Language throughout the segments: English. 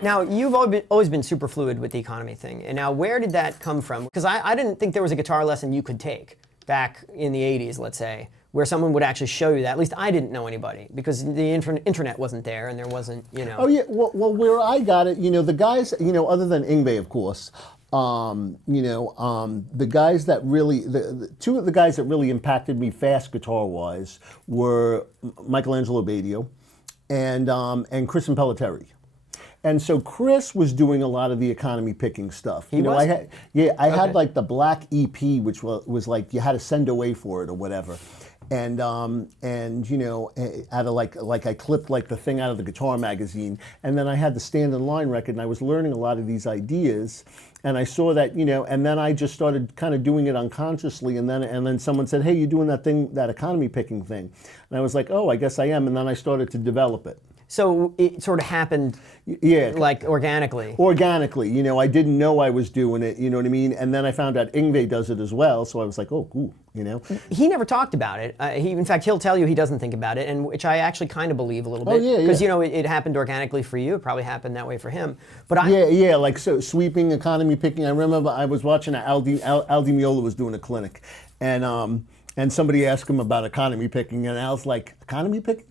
Now, you've always been super fluid with the economy thing. And now, where did that come from? Because I didn't think there was a guitar lesson you could take back in the 80s, let's say, where someone would actually show you that. At least I didn't know anybody, because the internet wasn't there and there wasn't, you know. Oh, yeah. Well, where I got it, the guys, other than Yngwie, of course, the guys that really, the two of the guys that really impacted me fast guitar-wise were Michelangelo Badio and Chris Impellitteri. And so Chris was doing a lot of the economy picking stuff. He was? I had like the black EP, which was like you had to send away for it or whatever. And out of like I clipped like the thing out of the Guitar magazine, and then I had the Stand in Line record, and I was learning a lot of these ideas, and I saw that, and then I just started kind of doing it unconsciously, and then someone said, hey, you're doing that thing, that economy picking thing, and I was like, oh, I guess I am, and then I started to develop it. So it sort of happened, yeah, like organically. Organically, I didn't know I was doing it, you know what I mean? And then I found out Yngwie does it as well, so I was like, oh, cool, He never talked about it. In fact, he'll tell you he doesn't think about it, and which I actually kind of believe a little bit. Oh, yeah, because it happened organically for you. It probably happened that way for him. But yeah, like so sweeping, economy picking. I remember I was watching Aldi Meola was doing a clinic, and somebody asked him about economy picking, and Al's like, economy picking?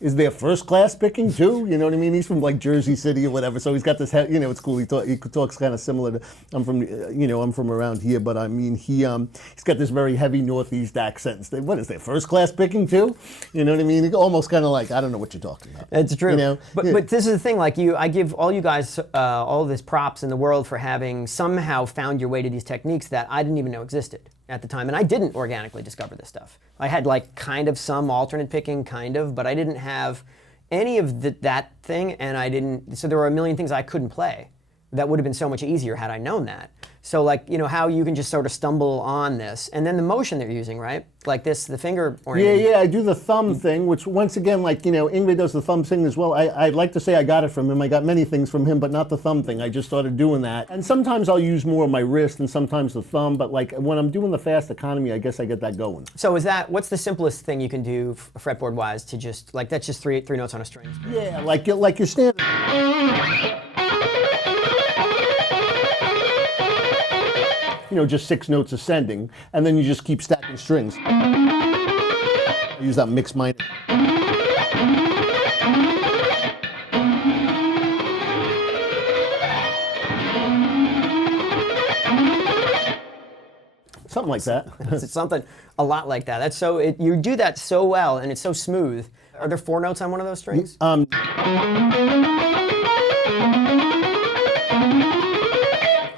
Is there first class picking too? You know what I mean? He's from like Jersey City or whatever, so he's got this. It's cool. He talks kind of similar to. I'm from around here, but I mean he's got this very heavy Northeast accent. What is there first class picking too? You know what I mean? Almost kind of like I don't know what you're talking about. It's true. But Yeah. but this is the thing. Like I give all you guys all this props in the world for having somehow found your way to these techniques that I didn't even know existed at the time, and I didn't organically discover this stuff. I had like kind of some alternate picking, but I didn't have any of that thing, and I didn't. So there were a million things I couldn't play that would have been so much easier had I known that. So like how you can just sort of stumble on this, and then the motion that you're using, right? Like this, the finger oriented. Yeah, I do the thumb thing, which once again, like Yngwie does the thumb thing as well. I'd like to say I got it from him. I got many things from him, but not the thumb thing. I just started doing that, and sometimes I'll use more of my wrist, and sometimes the thumb. But like when I'm doing the fast economy, I guess I get that going. So what's the simplest thing you can do fretboard wise to just like that's just three notes on a string? Yeah, like your standard. Just 6 notes ascending, and then you just keep stacking strings. Use that mixed minor. Something like that. It's something a lot like that. That's so you do that so well, and it's so smooth. Are there 4 notes on one of those strings?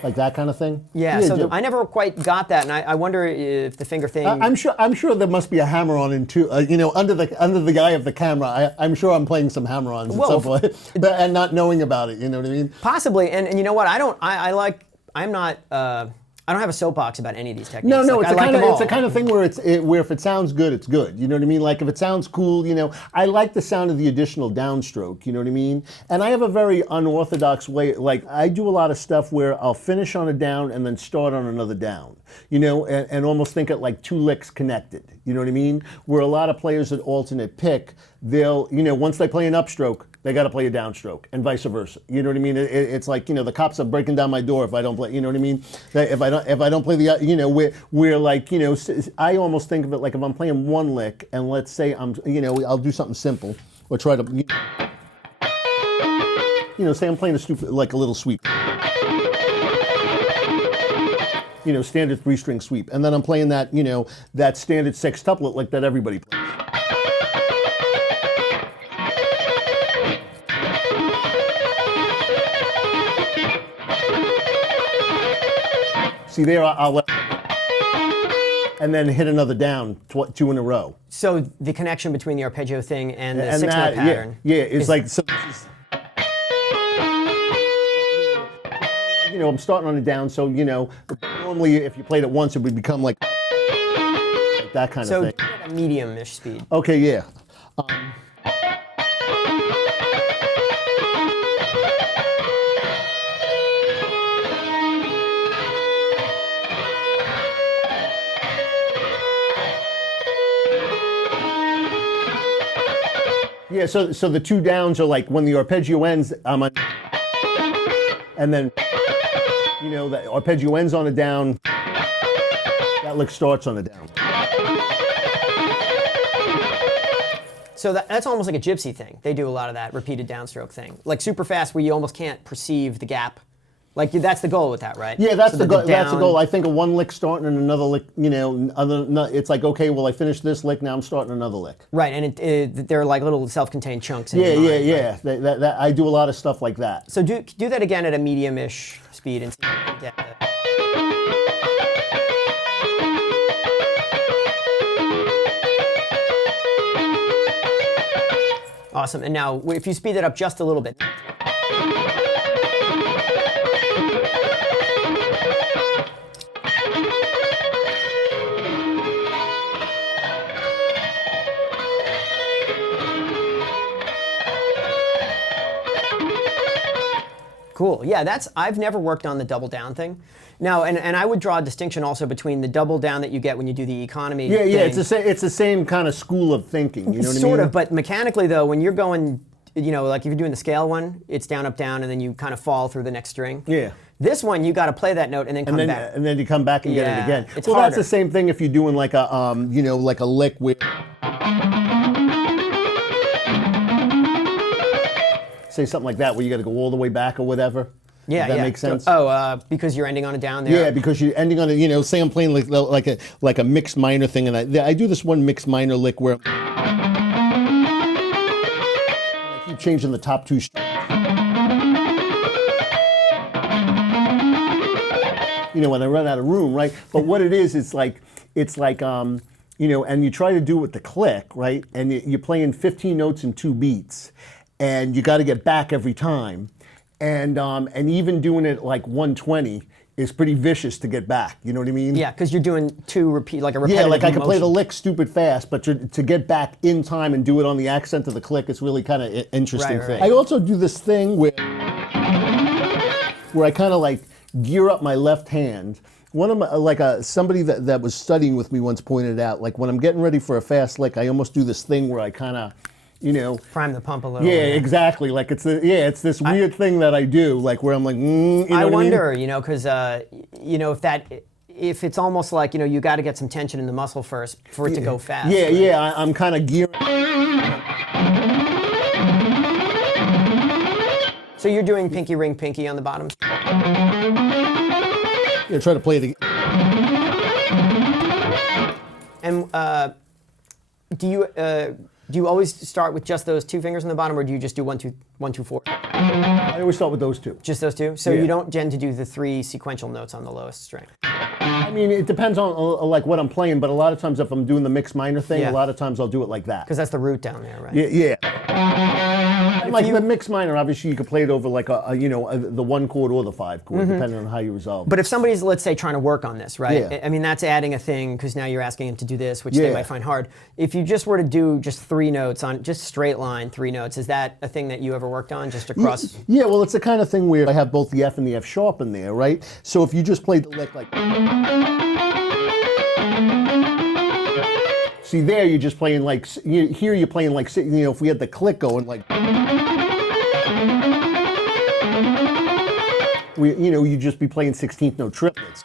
Like that kind of thing? Yeah, so I never quite got that, and I wonder if the finger thing. I'm sure there must be a hammer-on in too. Under the eye of the camera, I'm sure I'm playing some hammer-ons at some point, and not knowing about it. You know what I mean? Possibly, and you know what? I don't have a soapbox about any of these techniques. No, like, it's the kind of thing where where if it sounds good, it's good. You know what I mean? Like if it sounds cool, I like the sound of the additional downstroke. You know what I mean? And I have a very unorthodox way. Like I do a lot of stuff where I'll finish on a down and then start on another down. And almost think it like 2 licks connected. You know what I mean? Where a lot of players that alternate pick, they'll, once they play an upstroke, they got to play a downstroke, and vice versa. You know what I mean? It's like the cops are breaking down my door if I don't play. You know what I mean? If I don't play the where like I almost think of it like if I'm playing 1 lick, and let's say I'll do something simple or try to say I'm playing like a little sweep. Standard 3-string sweep, and then I'm playing that that standard sextuplet like that everybody plays. See there, I'll let, and then hit another down 2 in a row. So the connection between the arpeggio thing and the 6-note pattern. Yeah, it's like so. I'm starting on a down, so normally if you played it once, it would become like that kind of thing. So a medium-ish speed. Okay, yeah. Yeah, so the 2 downs are like when the arpeggio ends, I'm on. and then, you know, the arpeggio ends on a down, that lick starts on a down. So that's almost like a gypsy thing. They do a lot of that repeated downstroke thing. Like super fast where you almost can't perceive the gap. Like that's the goal with that, right? Yeah, that's So the goal. That's the down- goal. I think of one lick starting and another lick. You know, it's like, okay, well, I finished this lick. Now I'm starting another lick. Right, and they're like little self-contained chunks. In Yeah, your mind, yeah, right? yeah. That I do a lot of stuff like that. So do that again at a medium-ish speed and see if you can get the... Awesome. And now, if you speed it up just a little bit. Cool. Yeah, I've never worked on the double down thing. Now, and I would draw a distinction also between the double down that you get when you do the economy Yeah, yeah. thing. It's the same kind of school of thinking. You know what I mean? Sort of, but mechanically though, when you're going, you know, like if you're doing the scale one, it's down, up, down, and then you kind of fall through the next string. Yeah. This one, you got to play that note and then come back. And then you come back and get it Yeah, again. it's Well, harder. that's the same thing if you're doing like a, you know, like a lick where. Say something like that where you got to go all the way back or whatever. Yeah, Does that yeah. make sense? Oh, because you're ending on a down there. Yeah, because you're ending on a, you know, say I'm playing like a mixed minor thing, and I do this one mixed minor lick where I keep changing the top two strings. You know, when I run out of room, right? But what it is, it's like you know, and you try to do it with the click, right? And you're playing 15 notes in 2 beats, and you got to get back every time. And even doing it like 120 is pretty vicious to get back. You know what I mean? Yeah, because you're doing like a repetitive Yeah, like I can play the motion. lick stupid fast, but to get back in time and do it on the accent of the click, it's really kind of an interesting Right, thing. right. I also do this thing where I kind of like gear up my left hand. One of my, somebody that was studying with me once pointed out, like when I'm getting ready for a fast lick, I almost do this thing where I kind of, you know, Prime the pump a little. yeah, exactly. Like it's this weird thing that I do, like where I'm like, you know I what wonder, I mean? you know, because you know if it's almost like, you know, you got to get some tension in the muscle first for it to go fast. Yeah, right? yeah. I'm kind of gearing. So you're doing pinky ring pinky on the bottom. Yeah, try to play the. And do you always start with just those 2 fingers on the bottom, or do you just do 1, 2, 1, 2, 4? I always start with those two. Just those 2? So Yeah. you don't tend to do the 3 sequential notes on the lowest string. I mean, it depends on like what I'm playing, but a lot of times if I'm doing the mixed minor thing, Yeah. a lot of times I'll do it like that. Because that's the root down there, right? Yeah, yeah. And like the mixed minor, obviously you could play it over like the 1 chord or the 5 chord, depending on how you resolve. But if somebody's, let's say, trying to work on this, right? Yeah. I mean, that's adding a thing because now you're asking them to do this, which they Yeah. might find hard. If you just were to do just 3 notes on just straight line 3 notes, is that a thing that you ever worked on, just across? Yeah, well, it's the kind of thing where I have both the F and the F sharp in there, right? So if you just play the lick like. See, there you're just playing like. Here you're playing like. You know, if we had the click going like. You know, you'd just be playing 16th note triplets.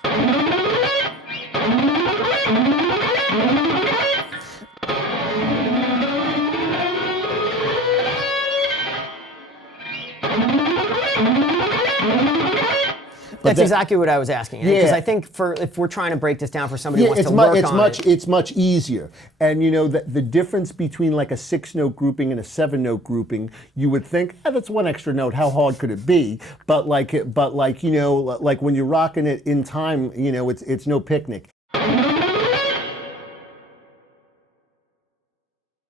That's that- exactly what I was asking. Because Yeah. I think if we're trying to break this down for somebody who Yeah, wants it's to much, work it's on much, it. it's much easier. And you know the difference between like a 6-note grouping and a 7-note grouping, you would think, that's 1 extra note. How hard could it be? But like you know, like when you're rocking it in time, you know, it's no picnic.